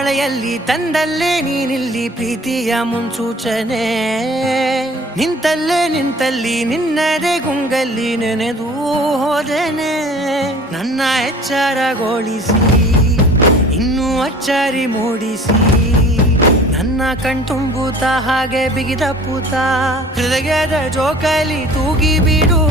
ಮಳೆಯಲ್ಲಿ ತಂದಲ್ಲೇ ನೀನಿಲ್ಲಿ ಪ್ರೀತಿಯ ಮುನ್ಸೂಚನೆ ನಿಂತಲ್ಲಿ ನಿನ್ನದೇ ಗುಂಗಲ್ಲಿ ನೆನೆದು ಹೋದನೆ ನನ್ನ ಎಚ್ಚರಗೊಳಿಸಿ ಇನ್ನೂ ಅಚ್ಚರಿ ಮೂಡಿಸಿ ನನ್ನ ಕಣ್ತುಂಬುತ್ತ ಹಾಗೆ ಬಿಗಿದ ಪೂತ ಹೃದಯದ ಜೋಕಾಲಿ ತೂಗಿ ಬಿಡು